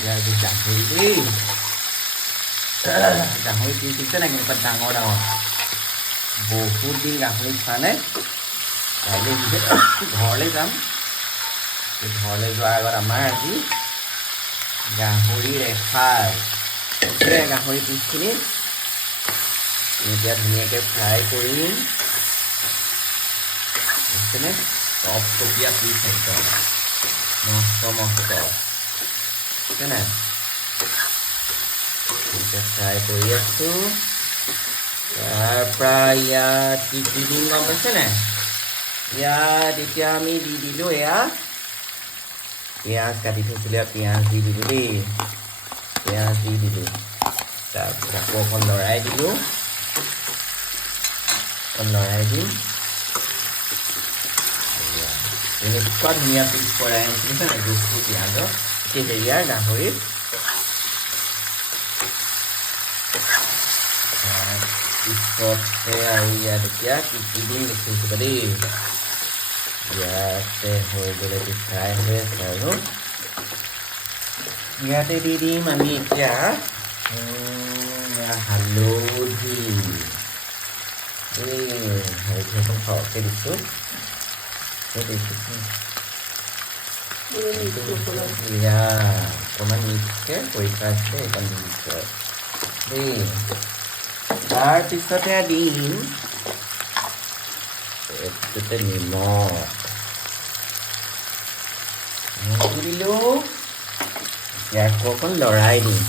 এতিয়া আজি গাহৰি দেই গাহৰি কি দিছে নাই কেনেকুৱা ডাঙৰ ডাঙৰ বহুত দিন গাহৰি খোৱা নাই কাইলৈ পিছে ঘৰলৈ যাম ঘৰলৈ যোৱাৰ আগত আমাৰ আজি গাহৰিৰ এসাঁজ এই গাহৰি পিচখিনি এতিয়া ধুনীয়াকৈ ফ্ৰাই কৰিম বুজিছেনে টপ টপীয়া পিচ একদম মস্ত মস্ত বুজিছে নাই এতিয়া ফ্ৰাই কৰি আছোঁ তাৰপৰা ইয়াত কি কি দিম গম পাইছে নাই ইয়াত এতিয়া আমি দি দিলোঁ এয়া পিঁয়াজ কাটি থৈছিলোঁ পিঁয়াজ দি দিলোঁ দেই পিঁয়াজ দি দিলোঁ তাৰপিছত আকৌ অকণ লৰাই দিলোঁ অকণ লৰাই দিম এয়া, এনেকুৱা ধুনীয়া পিচ কৰাই আনিছিলোঁ নাই বস্তু পিঁয়াজৰ সেই হেৰিয়াৰ গাহৰিত তাৰপিছতে আৰু ইয়াত এতিয়া কি কি দিম দেখিছোঁ দেই ইয়াতে হৈ গ'লে এইটো ফ্ৰাই হৈ আছে আৰু ইয়াতে দি দিম আমি এতিয়া অকণমান মিক্সকৈ কৰি থোৱা আছে এইকণ দি দিছোঁ আৰু দেই তাৰপিছতে নিমখ নিমখ দিলোঁ এতিয়া অকণ লৰাই দিম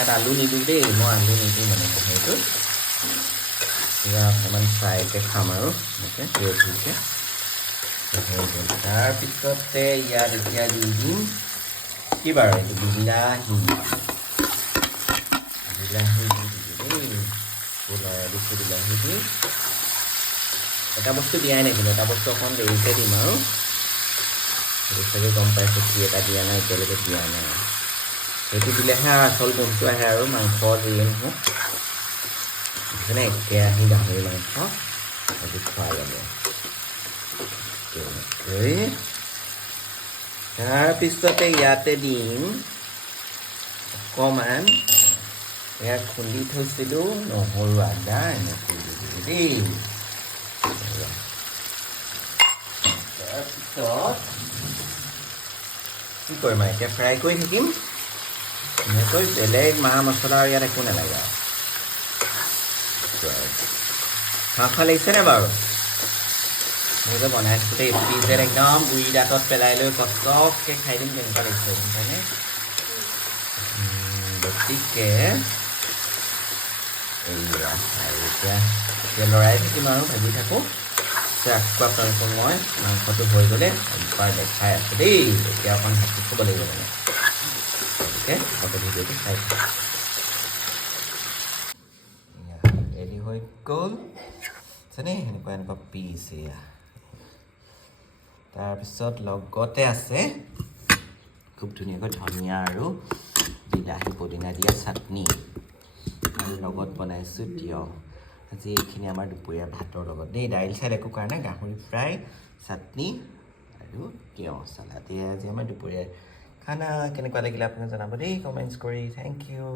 ইয়াত আলু নিদিওঁ দেই মই আলু নিদিওঁ মানে কিবা অকণমান ফ্ৰাইকৈ খাম আৰু এনেকৈ তাৰপিছতে ইয়াত এতিয়া দি দিম কি বাৰু এইটো বিলাহী বিলাহী দি দেই লৰাই দিছোঁ বিলাহী দি এটা বস্তু দিয়াই নাই কিন্তু এটা বস্তু অকণমান দেৰিকৈ দিম আৰু সেইটো চাগে গম পাইছোঁ কি এটা দিয়া নাই এতিয়ালৈকে দিয়া নাই সেইটো দিলেহে আচল গুণটো আহে আৰু মাংস যিয়ে নহওক সেইকাৰণে একেৰাহি গাহৰি মাংস খোৱা যাব তেনেকৈ তাৰপিছতে ইয়াতে দিম অকণমান এয়া খুন্দি থৈছিলোঁ নহৰু আদা এনেকৈ দি দিলোঁ দেই তাৰপিছত কি কৰিম এতিয়া ফ্ৰাই কৰি থাকিম এনেকৈ বেলেগ মা মছলা ইয়াত একো নালাগে আৰু খাওঁ খাওঁ লাগিছেনে বাৰু মই যে বনাই থাকোঁতে পিজেল একদম গুৰি দাঁতত পেলাই লৈ কষ্টকৈ খাই দিম কেনেকুৱা লাগিছে গম গতিকে এইয়া এতিয়া এতিয়া লৰাই থাকিম আৰু ভাজি থাকোঁ এতিয়া আকৌ আপোনালোকক মই মাংসটো হৈ গ'লে একবাৰ দেখাই আছোঁ দেই এতিয়া অকণ ঢাকি থ'ব লাগিব মানে ৰেডি হৈ গ'ল। জানে এনেকুৱা এনেকুৱা পিচ এয়া। তাৰপিছত লগতে আছে, খুব ধুনীয়াকৈ ধনিয়া আৰু বিলাহী পদিনা দিয়া চাটনি। আৰু লগত বনাইছোঁ তিয়ঁহ। আজি এইখিনি আমাৰ দুপৰীয়া ভাতৰ লগত। দেই, দাইল চাইল একো কাৰণে গাহৰি ফ্ৰাই, চাটনি আৰু তিয়ঁহ চালাড এয়া আজি আমাৰ দুপৰীয়া খানা কেনেকুৱা লাগিলে আপুনি জনাব দেই কমেণ্টছ কৰি থেংক ইউ